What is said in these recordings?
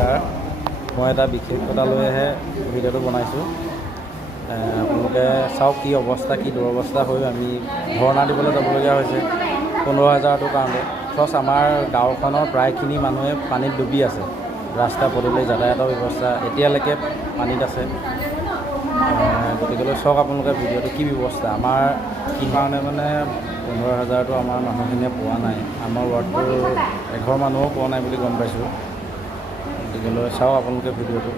নমস্কাৰ। মই এটা বিশেষতা লৈহে ভিডিঅ'টো বনাইছোঁ। আপোনালোকে চাওক কি অৱস্থা, কি দুৰৱস্থা হৈ আমি ধৰ্ণা দিবলৈ যাবলগীয়া হৈছে 15,000টোৰ কাৰণে। প্লাছ আমাৰ গাঁওখনৰ প্ৰায়খিনি মানুহে পানীত ডুবি আছে। ৰাস্তা পদূলি যাতায়াতৰ ব্যৱস্থা এতিয়ালৈকে পানীত আছে। গতিকেলৈ চাওক আপোনালোকে ভিডিঅ'টো কি ব্যৱস্থা। আমাৰ কি কাৰণে মানে 15,000টো আমাৰ মানুহখিনিয়ে পোৱা নাই। আমাৰ ৱাৰ্ডটোৰ এঘৰ মানুহো পোৱা নাই বুলি গম পাইছোঁ। গতিকেলৈ চাওক আপোনালোকে ভিডিঅ'টো।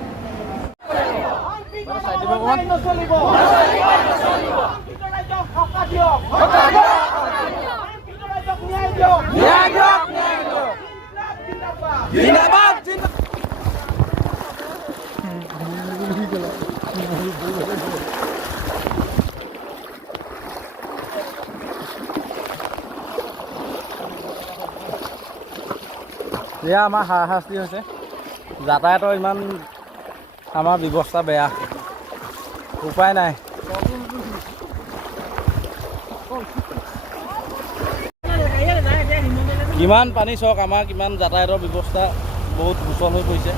এয়া আমাৰ হাৰাশাস্তি হৈছে। যাতায়াতৰ ইমান আমাৰ ব্যৱস্থা বেয়া, উপায় নাই। কিমান পানী চাওক, আমাৰ কিমান যাতায়াতৰ ব্যৱস্থা বহুত সুচল হৈ পৰিছে।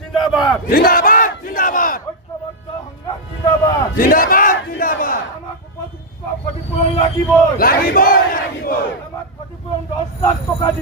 জিন্দাবাদ জিন্দাবাদ জিন্দাবাদ জিন্দাবাদ জিন্দাবাদ আমাক ক্ষতিপূৰণ লাগিবই লাগিবই লাগিবই আমাক ক্ষতিপূৰণ 10 লাখ টকা দিব।